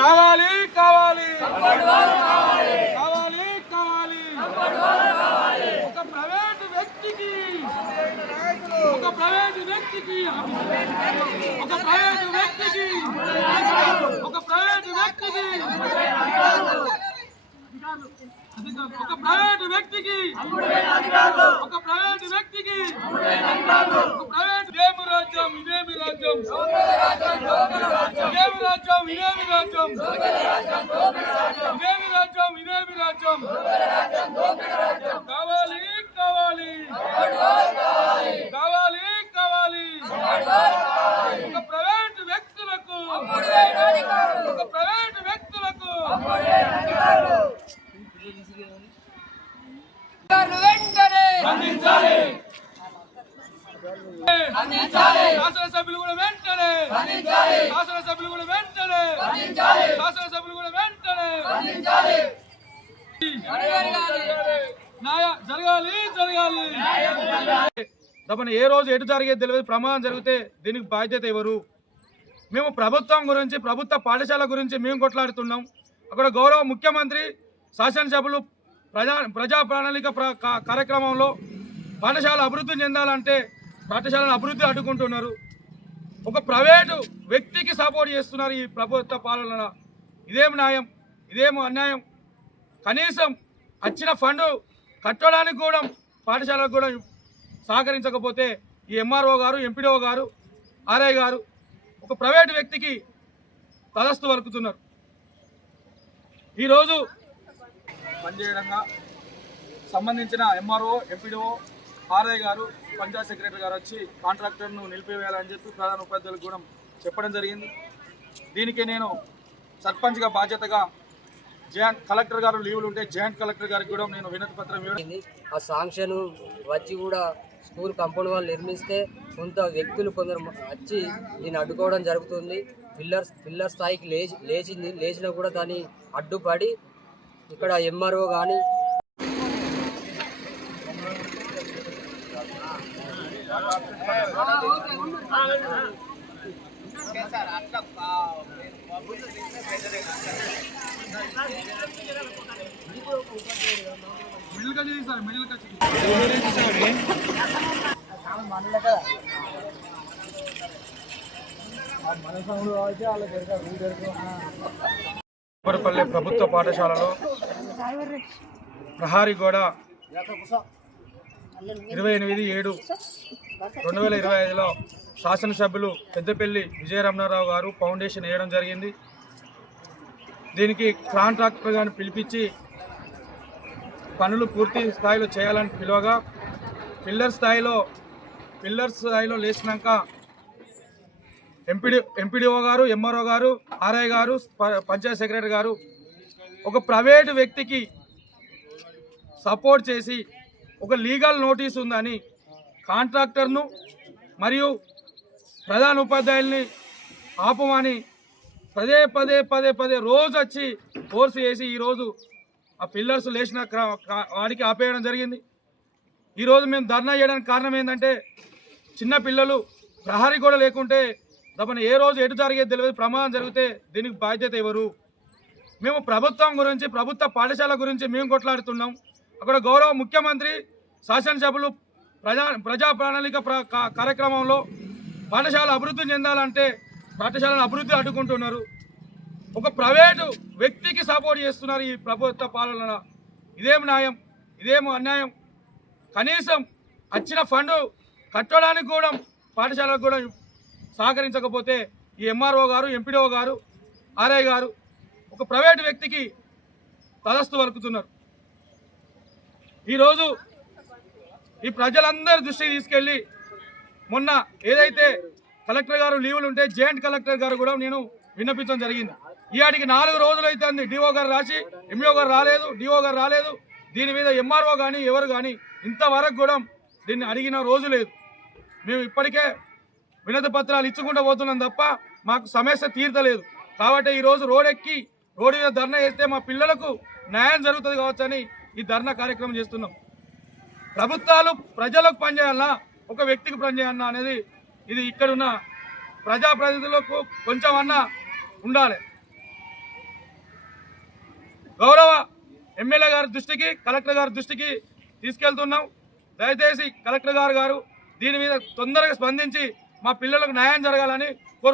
కావాలి కావాలి కావాలి కావాలి ఒక ప్రైవేటు వ్యక్తికి ఒక ప్రైవేటు వ్యక్తికి ఒక ప్రైవేటు వ్యక్తికి ఒక ప్రైవేటు వ్యక్తికి ఒక ప్రైవేటు వ్యక్తికి ఒక ప్రైవేటు వ్యక్తికి ఒక ప్రైవేటు ఇదేమి రాజ్యం ఇదేమి రాజ్యం ఇదేమి రాజ్యం ఇదేమి రాజ్యం ఇదేమి రాజ్యం ఇదేమి రాజ్యం కావాలి కావాలి కావాలి కావాలి ఒక ప్రైవేటు వ్యక్తులకు ఒక ప్రైవేటు వ్యక్తులకు శాసనసభ్యులు కూడా వెంటనే శాసనసభ్యులు కూడా వెంటనే శాసనసభ్యులు కూడా వెంటనే జరగాలి జరగాలి తప్పని ఏ రోజు ఎటు జరిగేది తెలియదు. ప్రమాదం జరిగితే దీనికి బాధ్యత ఎవరు? మేము ప్రభుత్వం గురించి ప్రభుత్వ పాఠశాల గురించి మేము కొట్లాడుతున్నాం. అక్కడ గౌరవ ముఖ్యమంత్రి శాసనసభ్యులు ప్రజా ప్రణాళిక కార్యక్రమంలో పాఠశాల అభివృద్ధి చెందాలంటే పాఠశాలను అభివృద్ధి అడ్డుకుంటున్నారు. ఒక ప్రైవేటు వ్యక్తికి సపోర్ట్ చేస్తున్నారు ఈ ప్రభుత్వ పాలన. ఇదేం న్యాయం? ఇదేమో అన్యాయం. కనీసం వచ్చిన ఫండ్ కట్టడానికి కూడా పాఠశాలకు కూడా సహకరించకపోతే ఈ ఎంఆర్ఓ గారు, ఎంపీడీఓ గారు, ఆర్ఐ గారు ఒక ప్రైవేటు వ్యక్తికి తలస్తు వలుకుతున్నారు. ఈరోజు పనిచేయడంగా సంబంధించిన ఎంఆర్ఓ, ఎంపీడీఓ, ఆర్ఐ గారు, పంచాయత్ సెక్రటరీ గారు వచ్చి కాంట్రాక్టర్ను నిలిపివేయాలని చెప్పి ప్రధాన ఉపాధ్యాయులకు కూడా చెప్పడం జరిగింది. దీనికి నేను సర్పంచ్గా బాధ్యతగా జాయింట్ కలెక్టర్ గారు లీవ్లు ఉంటే జాయింట్ కలెక్టర్ గారికి కూడా నేను వినతి పత్రం ఇవ్వడం. ఆ శాంక్షన్ వచ్చి కూడా స్కూల్ కాంపౌండ్ వాళ్ళు నిర్మిస్తే కొంత వ్యక్తులు కొందరు వచ్చి దీన్ని అడ్డుకోవడం జరుగుతుంది. పిల్లర్ స్థాయికి లేచినా కూడా దాన్ని అడ్డుపడి ఇక్కడ ఎంఆర్ఓ కానీ కొప్పరపల్లి ప్రభుత్వ పాఠశాలలో ప్రహారీ గోడ 28/7/2025లో శాసనసభ్యులు పెద్దపల్లి విజయరమణారావు గారు ఫౌండేషన్ వేయడం జరిగింది. దీనికి కాంట్రాక్టర్ గారిని పిలిపించి పనులు పూర్తి స్థాయిలో చేయాలని పిలువగా పిల్లర్ స్థాయిలో లేచినాక ఎంపీడీఓ గారు, ఎంఆర్ఓ గారు, ఆర్ఐ గారు, పంచాయత్ సెక్రటరీ గారు ఒక ప్రైవేటు వ్యక్తికి సపోర్ట్ చేసి ఒక లీగల్ నోటీస్ ఉందని కాంట్రాక్టర్ను మరియు ప్రధాన ఉపాధ్యాయుల్ని ఆపమని పదే రోజు వచ్చి ఫోర్స్ చేసి ఈరోజు ఆ పిల్లర్స్ లేచిన వాడికి ఆపేయడం జరిగింది. ఈరోజు మేము ధర్నా చేయడానికి కారణం ఏంటంటే చిన్న పిల్లలు ప్రహరీ కూడా లేకుంటే తప్పని ఏ రోజు ఎటు జరిగేది తెలియదు. ప్రమాదం జరిగితే దీనికి బాధ్యత ఎవరు? మేము ప్రభుత్వం గురించి ప్రభుత్వ పాఠశాల గురించి మేము కొట్లాడుతున్నాం. అక్కడ గౌరవ ముఖ్యమంత్రి శాసనసభ్యులు ప్రజా ప్రణాళిక కార్యక్రమంలో పాఠశాల అభివృద్ధి చెందాలంటే పాఠశాలను అభివృద్ధి అడ్డుకుంటున్నారు. ఒక ప్రైవేటు వ్యక్తికి సపోర్ట్ చేస్తున్నారు ఈ ప్రభుత్వ పాలన. ఇదేం న్యాయం? ఇదేమో అన్యాయం. కనీసం వచ్చిన ఫండ్ కట్టడానికి కూడా పాఠశాలకు కూడా సహకరించకపోతే ఈ ఎంఆర్ఓ గారు, ఎంపీడీఓ గారు, ఆర్ఐ గారు ఒక ప్రైవేటు వ్యక్తికి తలస్తు వలుకుతున్నారు. ఈరోజు ఈ ప్రజలందరి దృష్టికి తీసుకెళ్ళి మొన్న ఏదైతే కలెక్టర్ గారు లీవులు ఉంటే జాయింట్ కలెక్టర్ గారు కూడా నేను విన్నపించడం జరిగింది. ఈయాటికి 4 రోజులు అవుతుంది. డిఓ గారు రాసి ఎంఈఓ గారు రాలేదు, డిఓ గారు రాలేదు. దీని మీద ఎంఆర్ఓ కానీ ఎవరు కానీ ఇంతవరకు కూడా దీన్ని అడిగిన రోజు లేదు. మేము ఇప్పటికే వినతి పత్రాలు ఇచ్చుకుంటూ పోతున్నాం తప్ప మాకు సమస్య తీర్చలేదు. కాబట్టి ఈరోజు రోడ్ మీద ధర్నా చేస్తే మా పిల్లలకు న్యాయం జరుగుతుంది కావచ్చని ఈ ధర్నా కార్యక్రమం చేస్తున్నాం. ప్రభుత్వాలు ప్రజలకు పనిచేయాలన్నా ఒక వ్యక్తికి పనిచేయాలన్నా అనేది ఇది ఇక్కడున్న ప్రజాప్రతినిధులకు కొంచెం అన్నా ఉండాలి. గౌరవ ఎమ్మెల్యే గారి దృష్టికి, కలెక్టర్ గారి దృష్టికి తీసుకెళ్తున్నాం. దయచేసి కలెక్టర్ గారు దీని మీద తొందరగా స్పందించి మా పిల్లలకు న్యాయం జరగాలని